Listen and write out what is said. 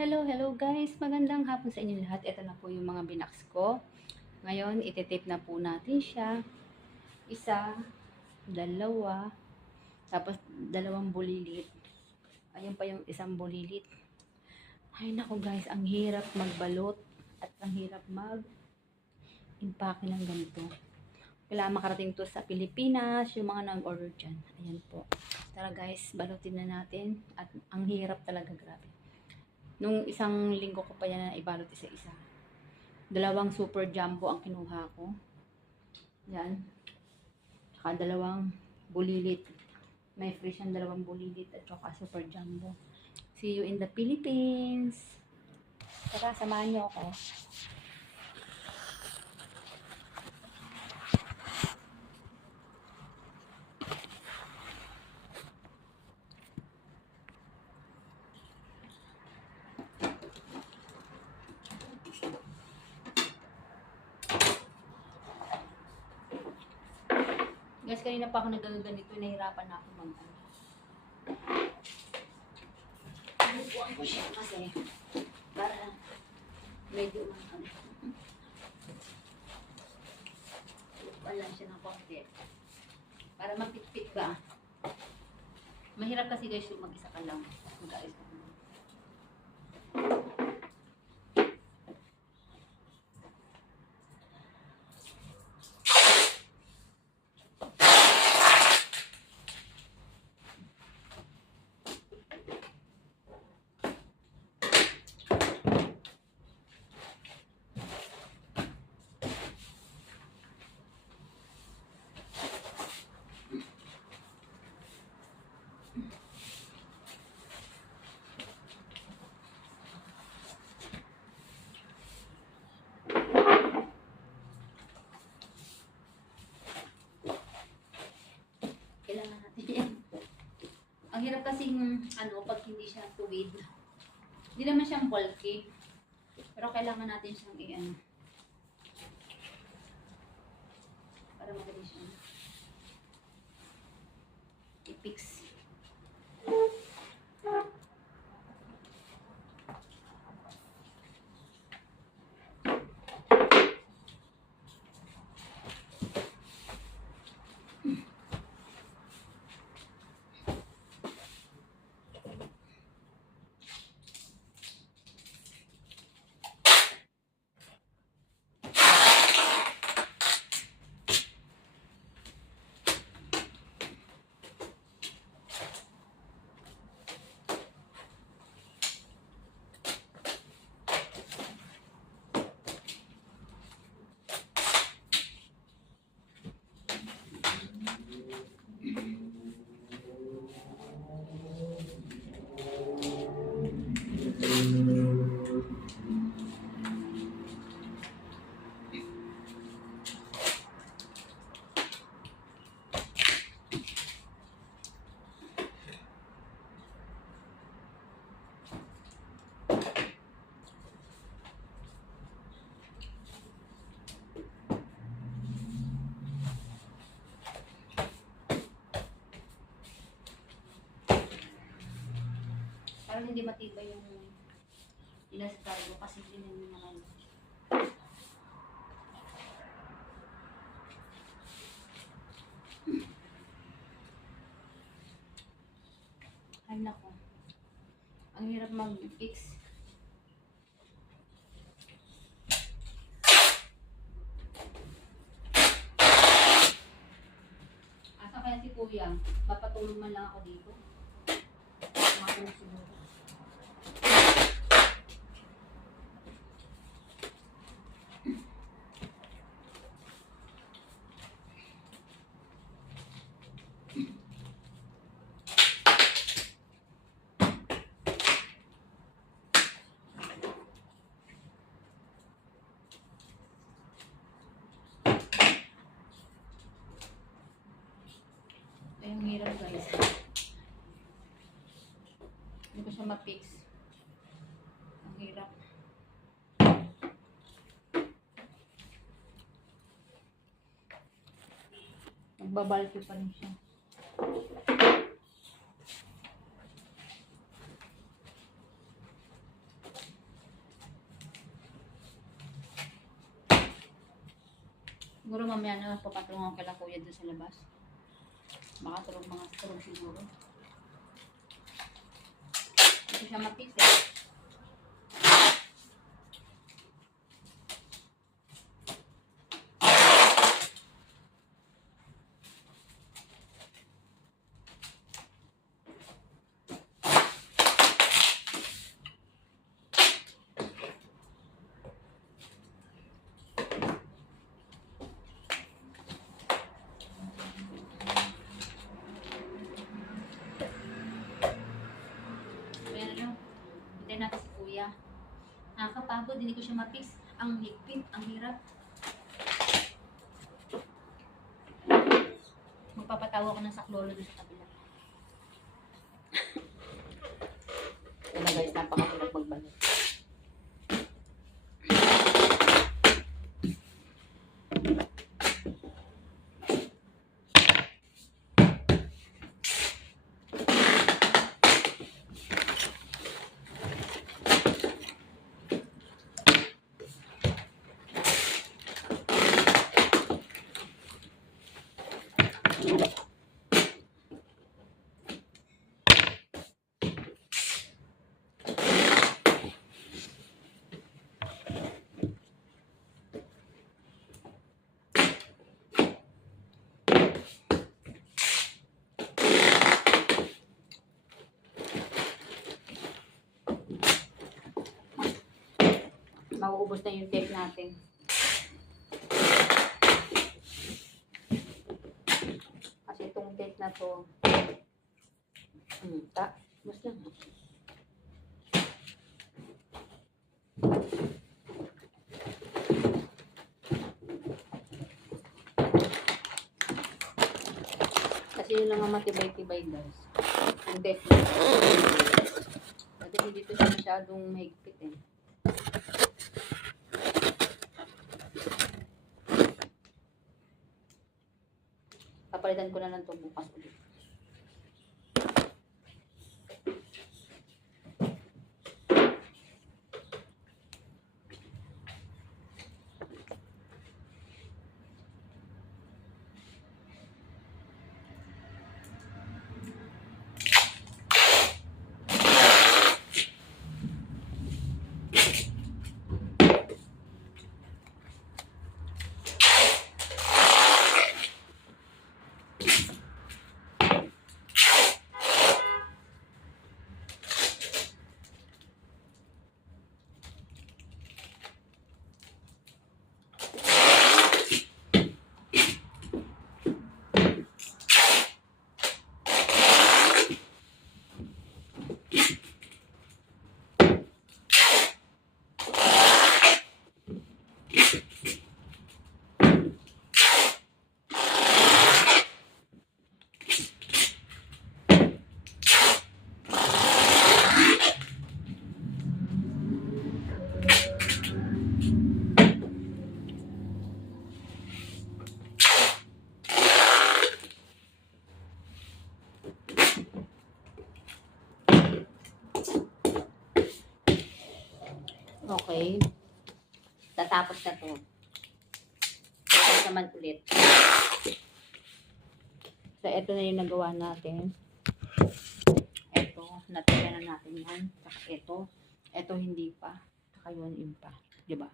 Hello guys! Magandang hapon sa inyo lahat. Ito na po yung mga binaks ko. Ngayon, ititape na po natin siya. Isa, dalawa, tapos dalawang bulilit. Ayun pa yung isang bulilit. Ay nako guys, ang hirap magbalot at ang hirap mag-impake ng ganito. Kailangan makarating to sa Pilipinas, yung mga nag-order dyan. Ayan po. Tara guys, balutin na natin. At ang hirap talaga, grabe. Nung isang linggo ko pa yan na ibalot isa-isa. Dalawang super jumbo ang kinuha ko. Yan. Saka dalawang bulilit. May free siyang dalawang bulilit at saka super jumbo. See you in the Philippines. Tara, samahan niyo ako. Guys, kanina pa ako nagaganito, nahirapan na ako mag-ano. Inupuan ko siya kasi para medyo ano. Inupuan lang siya ng konti. Para mapit-pit ba? Mahirap kasi guys yung mag-isa ka lang. Mag-ayos ka lang. Kailangan natin yan. Ang hirap kasing pag hindi siya tuwid. Hindi naman siyang bulky. Pero kailangan natin siyang para madali siyang i-fix. Parang hindi matibay yung inastar mo kasi hindi naman naman. Ay nako. Ang hirap mag-fix. Asa kaya si Kuya? Papatulong man lang ako dito. Makatulong siguro. Ay, ang hirap guys. Hindi ko siya ma-fix. Ang hirap. Magbabalto pa rin siya. mamaya na papatulungan kala kuya doon sa labas. Baka tulog siguro. Hindi ko siya mapis eh. Hintayin natin si kuya. Nakakapagod, hindi ko siya mapis. Ang higpit, ang hirap. Magpapatawa ko ng saklolo doon sa kabila. Yan na guys, napakahirap magbalik. Mauubos na yung tape natin. Kasi itong tape na to, ubos lang. Kasi yun lang ang matibay-tibay guys. Yung tape na to. Kasi hindi to siya masyadong mahigpit eh. Papalitan ko na lang ito bukas ulit. Okay. Tatapos na to. Tapos naman ulit. So, ito na yung nagawa natin. Ito, natira na natin yan. Saka ito. Ito hindi pa. Saka yun pa. Diba?